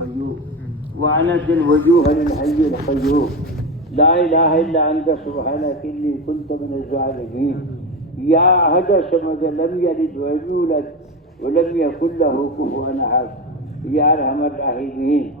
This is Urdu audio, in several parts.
القيوم وعنت الوجوه للحي القيوم لا إله إلا أنت سبحانك إني كنت من الظالمين يا أحد الصمد لم يلد ولم يولد ولم يكن له كفوا أحد يا أرحم الراحمين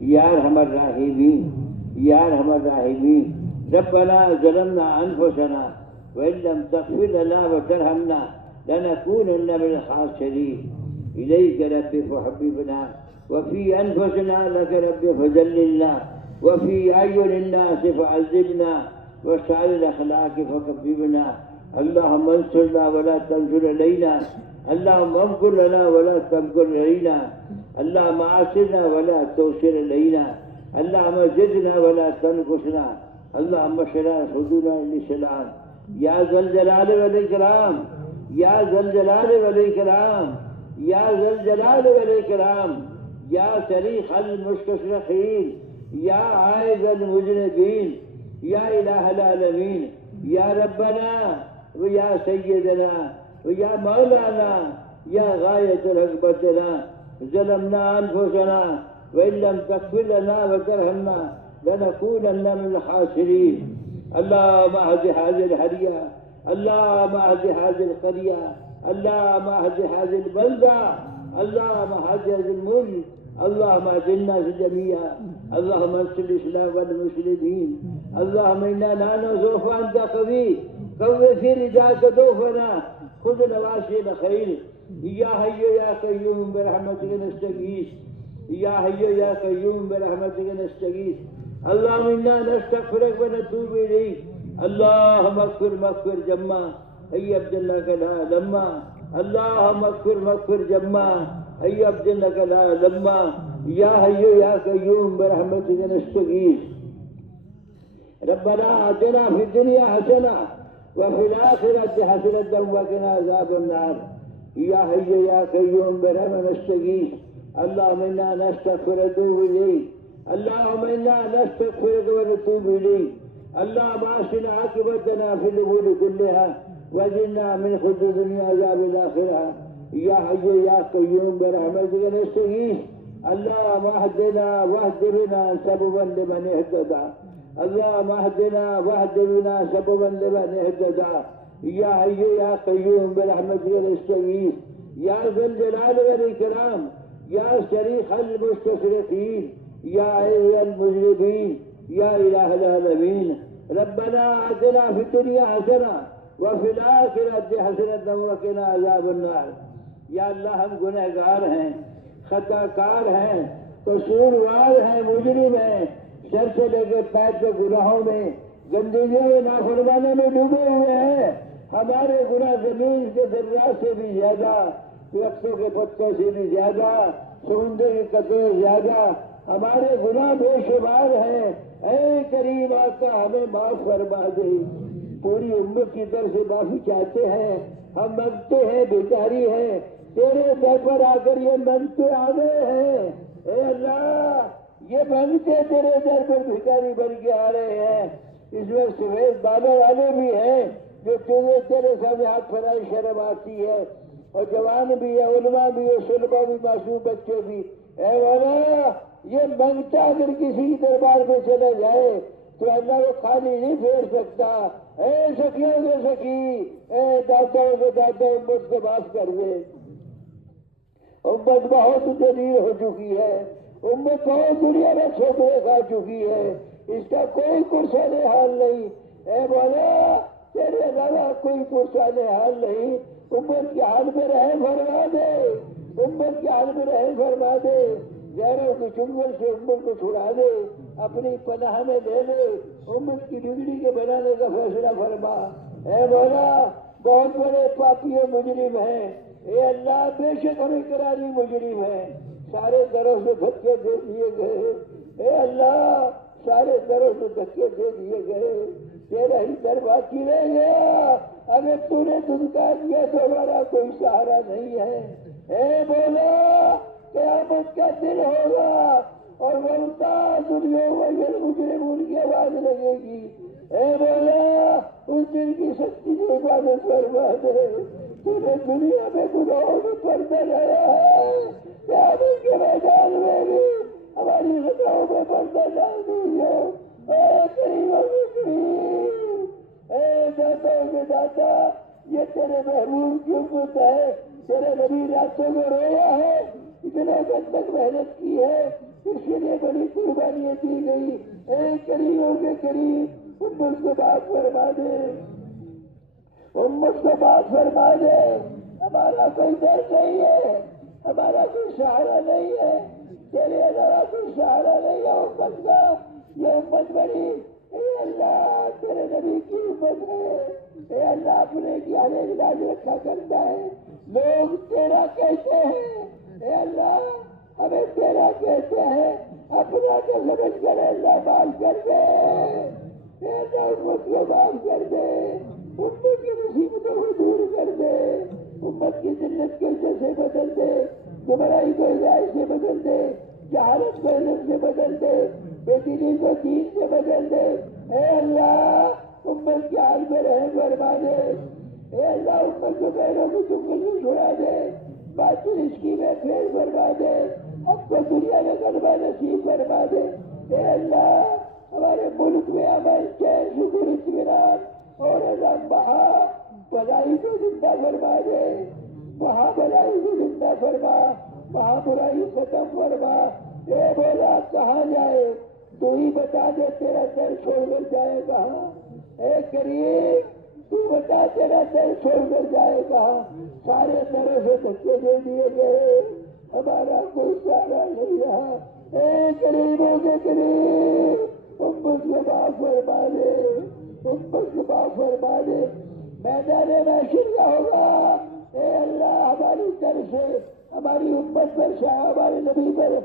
يا أرحم الراحمين يا أرحم الراحمين ربنا ظلمنا أنفسنا وإن لم تغفر لنا وترحمنا لنكونن من الخاسرين إليك ربي فحببنا وفي أنفسنا لك ربي فذللنا وفي أعين الناس فعذبنا وسائر الأخلاق فكففنا اللهم انصرنا ولا تنصر علينا اللهم امكر لنا ولا تمكر علينا اللهم أعسرنا ولا تؤسر علينا اللهم زدنا ولا تنقصنا اللهم اشرح صدورنا للإسلام يا ذا الجلال والإكرام يا ذا الجلال والإكرام يا ذا الجلال والإكرام يا صريخ المستصرخين يا عائذ المذنبين يا إله العالمين يا ربنا ويا سيدنا ويا مولانا يا غاية رغبتنا ظلمنا أنفسنا وإن لم تغفر لنا وترحمنا لنكونن من الخاسرين اللهم اهد هذه القرية اللهم اهد هذه القرية اللهم اهد هذه البلدة اللهم اهد هذا الملك اللهم اهد الناس جميعا اللهم انصر الإسلام والمسلمين اللهم إنا لا نزوف أنت قوي قوي في رداك دوفنا خذ نواسينا خير يا حي يا قيوم برحمتك نستغيث يا حي يا قيوم برحمتك نستغيث اللهم إنا نستغفرك ونتوب إليك اللهم اغفر جما أي عبد الله لا لما اللهم اغفر جما أي عبد الله لا لما يا حي يا قيوم برحمتك نستغيث ربنا آتنا في الدنيا حسنة وفي الآخرة حسنة وقنا عذاب النار يا حي يا قيوم برحمتك نستغيث اللهم إنا نستغفرك ونتوب إليك اللهم إنا نستغفرك ونتوب إليك اللهم أحسن عاقبتنا في الأمور كلها وزدنا من خزي الدنيا عذاب الآخرة يا حي يا قيوم برحمتك نستغيث اللهم اهدنا واهد بنا سببا لمن اهتدى اللهم اهدنا واهد بنا سببا لمن اهتدى يا حي يا قيوم برحمتك نستغيث يا ذا الجلال والإكرام يا صريخ المستصرخين يا أيها المذنبين يا إله العالمين ربنا آتنا في الدنيا حسنة وفي الآخرة حسنة وقنا عذاب النار یا اللہ ہم گنہگار ہیں خطا کار ہیں قصوروار ہیں مجرم ہیں سر سے لے کے پیر کے گناہوں میں گندگیوں نافرمانی میں ڈوبے ہوئے ہیں ہمارے گناہ زمین کے ذرات سے بھی زیادہ درختوں کے پتوں سے بھی زیادہ سمندر کے قطرے زیادہ ہمارے گناہ بے شمار ہیں اے کریم آقا ہمیں معاف فرما دے پوری امت کی طرف سے معافی چاہتے ہیں ہم مانگتے ہیں بیکاری ہیں تیرے در پر آ کر یہ مانگتے آنے ہیں اے اللہ یہ مانگتے تیرے در پر بھکاری بن کے آ رہے ہیں اس میں سفید بالوں والے بھی ہیں جو تیرے سامنے ہاتھ پھیلائی شرم آتی ہے اور جوان بھی ہے علماء بھی ہے طلباء بھی معصوم بچے بھی اے مولا یہ مانگتا اگر کسی دربار میں چلا جائے تو اللہ وہ خالی نہیں پھیر سکتا اے سخیوں کے سخی اے داتاؤں کے داتا امت کو معاف کر دے امت بہت دلیر ہو چکی ہے امت بہت دنیا میں چھوٹے کھا چکی ہے اس کا کوئی پرسان حال نہیں اے مولا تیرے علاوہ کوئی پرسان حال نہیں امت کے حال میں رحم فرما دے امت کے حال میں رحم فرما دے غیروں کی چنگل سے امت کو چھڑا دے اپنی پناہ میں لے لے امت کی بگڑی کے بنانے کا فیصلہ فرما اے مولا بہت بڑے پاپی و مجرم ہیں اے اللہ بے شک ہم اقراری مجرم ہیں سارے دروں سے دھکے دے دیے گئے اے اللہ سارے دروں سے دھکے دے دیے گئے تیرا ہی در باقی رہ گیا اگر تو نے دھمکا دیا تو ہمارا کوئی سہارا نہیں ہے اے مولا قیامت کا دن ہوگا اور بولتا دنیا مجرمون کی آواز لگے گی اے مولا اس دن کی سچی کی عبادت فرما دے تو نے دنیا میں گناہوں میں پردہ لایا ہے قیامت کے میدان میں بھی پردہ ڈال دیجیے، اے غریبوں کے غریب، اے داتاؤں کے داتا، یہ تیرے محبوب کی امت ہے، تیرے نبی راتوں میں رویا ہے، اتنے دن تک محنت کی ہے، اس کے لیے بڑی قربانیاں دی گئی، اے غریبوں کے غریب امت کو معاف فرما دے، امت کو معاف فرما دے، ہمارا کوئی ڈر نہیں ہے، ہمارا کوئی سہارا نہیں ہے، تیرے علاوہ کوئی سہارا نہیں ہے امت کا، یہ امت بڑی اے اللہ تیرے نبی کی امت ہے، اے اللہ اپنے کی علاج رکھا کرتا ہے، لوگ تیرا کہتے ہیں، اے اللہ ہمیں تیرا کہتے ہیں، اپنا تو سمجھ کر اللہ معاف کر دے، اے اللہ امت کو معاف کر دے، امت کی مصیبتوں کو دور کر دے، امت کی ذلت کے سے بدل دے، گمراہی کو ہدایت سے بدل دے، جہالت کو علم سے بدل دے، بے دینی کو دین سے بدل دے، اے اللہ امت کے حال میں رحم فرما دے، اے اللہ امت کو پیروں کو چنگل سے چھڑا دے، باطل اسکی میں پھیر فرما دے، حق کو دنیا میں غلبہ نصیب فرما دے، اے اللہ ہمارے ملک میں امن چین سکون اطمینان اور اللہ بھلائی کو زندہ فرما دے، وہاں بھلائی کو زندہ فرما، وہاں برائی ختم فرما، اے بولا کہاں جائے تو ہی بتا دے، تیرا در چھوڑ کر جائے کہاں، اے کریم تو بتا تیرا در چھوڑ کر جائے کہاں، سارے طرح سے دھکے دے دیے گئے، ہمارا کوئی سہارا نہیں رہا، اے غریبوں کے غریب امت کو معاف فرما دے، امت کو معاف فرما دے، میدان محشر کا ہوگا، اے اللہ ہماری طرف سے ہماری امت پر شاہ ہمارے نبی پر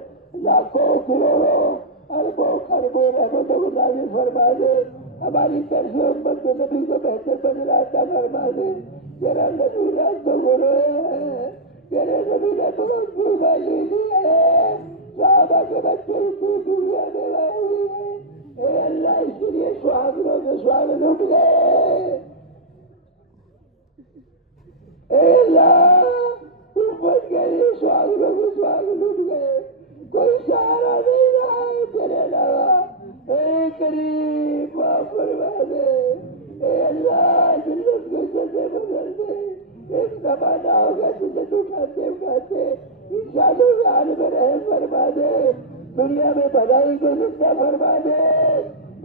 لاکھوں کروڑوں اربوں خربوں رحمتوں کو نازل فرما دے، ہماری طرف سے امت کو نبی کو بہتر بدلا عطا فرما دے، تیرا نبی راتوں کو روئے ہیں، تیرے نبی نے بہت قربانی دی ہے، صحابہ کے بچے کی دنیا میں ہوئی ہے، اے اللہ اس لیے سہاگروں کے سہاگ لٹ گئے، اے اللہ امت کے لیے سہاگروں کے سہاگ لٹ گئے، کوئی سہارا نہیں رہا ہے تیرے علاوہ، اے کریم معاف فرما دے، اے اللہ ذلت کو سے بدل دے، ایک زمانہ ہوگا ذلت اٹھاتے اٹھاتے انسانوں کے حال میں رحم فرما دے، دنیا میں بھلائی کو زندہ فرما دے،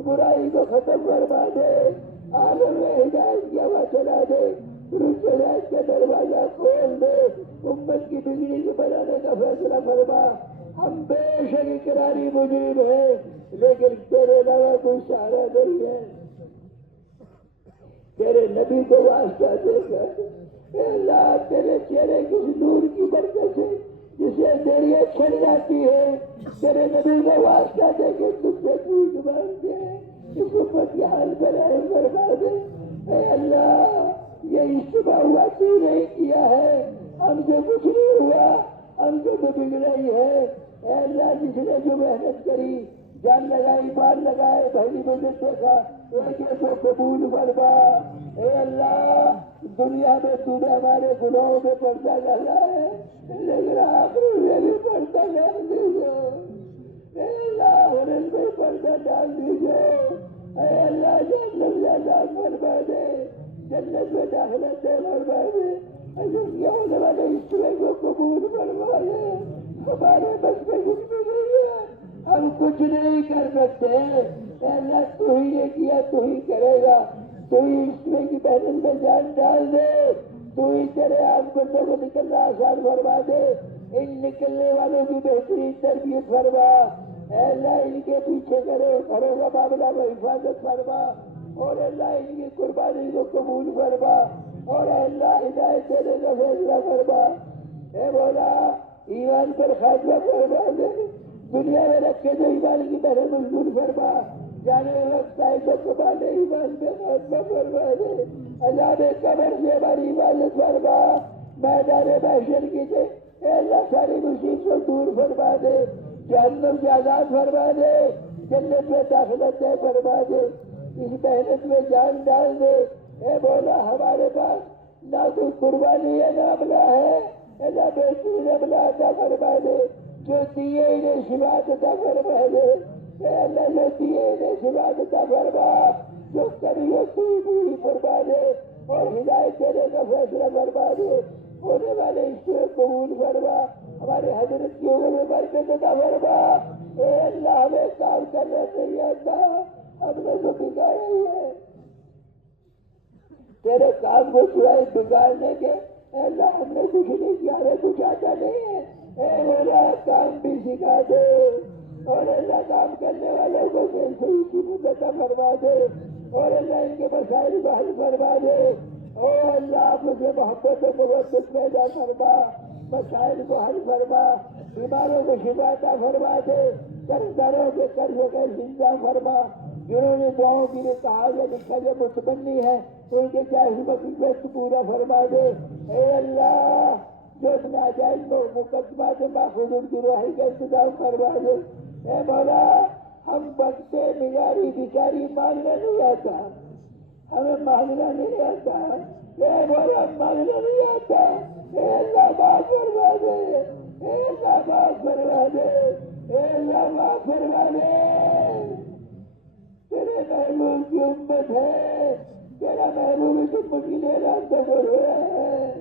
برائی کو ختم فرما دے، عالم میں ہدایت کی ہوا چلا دے، ہدایت کا دروازہ کھول دے، امت کی بجلی کو بنانے کا فیصلہ فرما، ہم بے شک اقراری مجرم ہیں لیکن تیرے علاوہ کوئی سہارا نہیں ہے، تیرے نبی کو واسطہ دے کر اے اللہ تیرے چہرے کی نور کی برکت سے جسے دیریاں چھڑ جاتی ہے، تیرے نبی کو واسطہ دے کے تم سے ٹھیک مان دے، اس امت کے حال پر رحم فرما دے، اے اللہ یہ اجتماع ہوا تو نہیں کیا ہے، ہم سے کچھ نہیں ہوا، ہم سے تو بگڑا ہی ہے، اے اللہ جس نے جو محنت کری جان لگائی بار لگائے بھائی مجھے دیکھا ایک ایک کو قبول فرما، اے اللہ دنیا میں تو نے ہمارے گناہوں میں پردہ ڈالا ہے لیکن آخری میں بھی پردہ ڈال دیجیے، اے اللہ ہرن میں پردہ ڈال دیجیے، اے اللہ جنت میں آزاد فرما دے، جنت میں داخلہ دے فرما دے، یہ ہونے والے اجتماع کو قبول فرما دے، ہمارے بس میں کچھ بھی نہیں ہے، ہم کچھ نہیں کر سکتے، اے اللہ تو ہی نے کیا تو ہی کرے گا، تو ہی اجتماع کی محنت میں جان ڈال دے، تو ہی تیرے آپ بندوں کو نکلنا آسان فرما دے، ان نکلنے والوں کی بہترین تربیت فرما، اے اللہ ان کے پیچھے کرے گھروں کا معاملہ میں حفاظت فرما، اور اللہ ان کی قربانی کو قبول فرما، اور اے اللہ ہدایت دینے کا فیصلہ فرما، اے مولا ایمان پر خاتمہ فرما دے، دنیا میں رکھے جو ایمان کی طرح مضبوط فرما، جانے وقت آئے تو کمانے ایمان پہ خاتمہ فرما دے، عذاب قبر سے ہماری حفاظت فرما، میدان محشر کی دے اے اللہ ساری مصیبتوں دور فرما دے، جہنم سے آزاد فرما دے، جنت میں داخلت دے فرما دے، اس محنت میں جان ڈال دے، اے مولا ہمارے پاس نہ کوئی قربانی ہے نہ عملہ ہے، اے نہ بہترین عملہ عطا فرما دے، جو دیے انہیں شفاعت عطا فرما دے، اے اللہ جو دیے انہیں شفاعت عطا فرما، جو کریت پوری فرما دے اور ہدایت دینے کا فیصلہ فرما دے، ہونے والے اس کو قبول فرما، ہمارے حضرت کی عمر میں برکت عطا فرما۔ اے اللہ ہمیں کام کرنا نہیں آتا، ہم نے تو بگاڑا ہی ہے، تیرے کام کو سوائے بگاڑنے کے اے اللہ ہم نے کچھ نہیں کیا، ہمیں کچھ آتا نہیں ہے۔ اے مولا کام بھی سکھا دے اور اللہ کام کرنے والوں کو صحیح کی مدت فرما دے اور اللہ ان کے مسائل کو حل فرما دے۔ او اللہ آپ سے محبت و محبت پیدا فرما، مسائل کو حل فرما، بیماروں کو شفا عطا فرما دے، قرض داروں کے قرض کا انتظام فرما، جنہوں نے دعاؤں کے لیے کہا یا لکھا جو متمنی ہے ان کے جائز مقصد پورا فرما دے۔ اے اللہ جو ناجائز مقدمات ماخوذ ان کی رہائی کا انتظام فرما دے۔ اے مولا ہم بکتے بگاری بھکاری مانگنا نہیں آتا، ہمیں مانگنا نہیں آتا، اے مولا مانگنا نہیں آتا، اے اللہ معاف فرما دے، اے اللہ معاف فرما دے، اے اللہ معاف فرما دے۔ تیرے محبوب کی امت ہے، تیرا محبوب تم مکینے راستہ پر ہوا ہے۔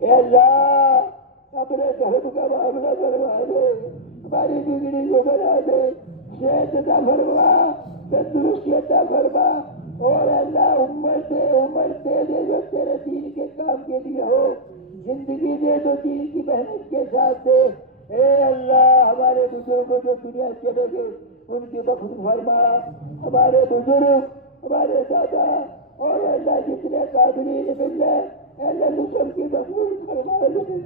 اے اللہ اپنے گھر کا معاملہ کروا دے، ہماری بگڑی کو بنا دے، صحت عطا فرما، تندرستی عطا فرما اور اللہ عمر دے جو تیرے دین کے کام کے لیے ہو، زندگی دے تو دین کی محنت کے ساتھ دے۔ اے اللہ ہمارے بزرگوں جو دنیا چلے گئے ان کی مغفرت فرما، ہمارے بزرگ ہمارے دادا اور اللہ جتنے قابلین مل رہے اللہ سب کی مغفرت فرما دے،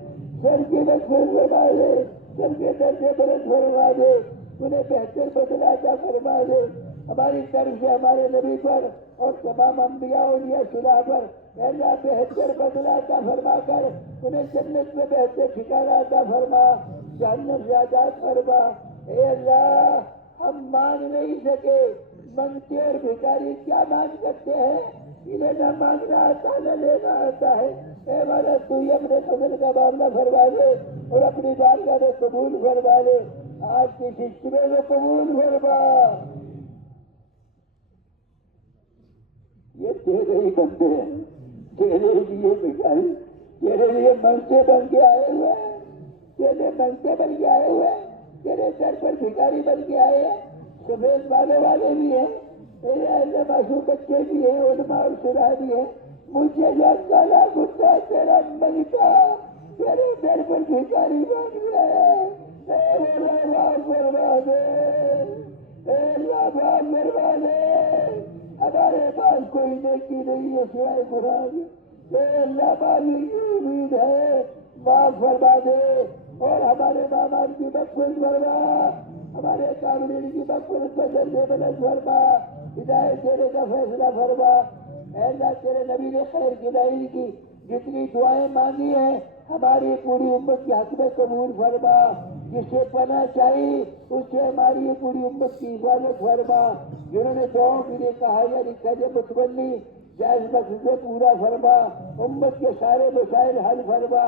سب کی مغفرت فرما دے، سب کے درجے بلند فرما دے، انہیں بہتر بدلہ عطا فرما دے، ہماری طرف سے ہمارے نبی پر اور تمام انبیاء اولیاء صلاح پر اللہ بہتر بدلہ عطا فرما کر انہیں جنت میں بہتر ٹھکانہ عطا فرما، جہنم سے آزاد فرما۔ اے اللہ ہم مانگ نہیں سکے، منگتے اور بھکاری کیا مانگ سکتے ہیں، انہیں نہ مانگنا آتا نہ لینا آتا ہے۔ اے مولا تو ہی اپنے فضل کا معاملہ فرما دے اور اپنی بارگاہ میں قبول فرما دے، آج کی اجتماع میں قبول فرما۔ یہ تیرے ہی بندے ہیں، تیرے لیے بھکاری، تیرے لیے منگتے بن کے آئے ہوئے ہیں، تیرے منگتے بن کے آئے ہوئے ہیں، تیرے سر پر بھکاری بن کے آئے ہیں، سفید بالے والے بھی ہیں، تیرے ایسے معصوم بچے بھی ہیں، علماء اور صلاح بھی ہیں، مجھے جو کالا کتا تیرا منگتا تیرے در پر بھکاری مانگ رہا ہے، اے اللہ معاف فرما دے، اے اللہ معاف فرما دے، ہمارے پاس کوئی نیکی نہیں ہے سوائے قرآن، اے اللہ مالی کی امید ہے، معاف فرما دے اور ہمارے مامان کی مغفرت فرما، ہمارے قابلین کی مغفرت پر درجے بلند فرما، ہدایت دینے کا فیصلہ فرما۔ اے اللہ تیرے نبی نے خیر خدائی کی جتنی دعائیں مانگی ہیں ہماری پوری امت کے حق میں قبول فرما، جسے پناہ چاہیے اس سے ہماری یہ پوری امت کی حفاظت فرما، جنہوں نے دعاؤں کے لیے کہا یا لکھا جو متمنی جائز مقصد سے پورا فرما، امت کے سارے مسائل حل فرما۔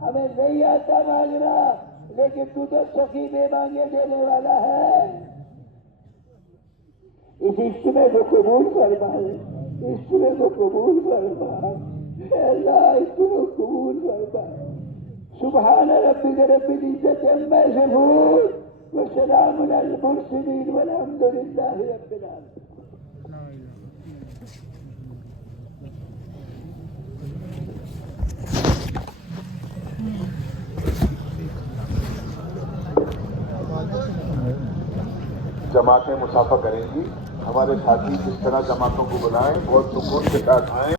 ہمیں نہیں آتا مانگنا لیکن تو تو سخی بے مانگے دینے والا ہے، اس اجتماع کو قبول فرما، اس اجتماع کو قبول فرما، اے اللہ اجتماع کو قبول فرما۔ سبحان ربک رب العزت عما یصفون وسلام علی المرسلین والحمد للہ رب العالمین۔ جماعتیں مسافہ کریں گی، ہمارے ساتھی جس طرح جماعتوں کو بلائیں بہت سکون کے ساتھ آئیں۔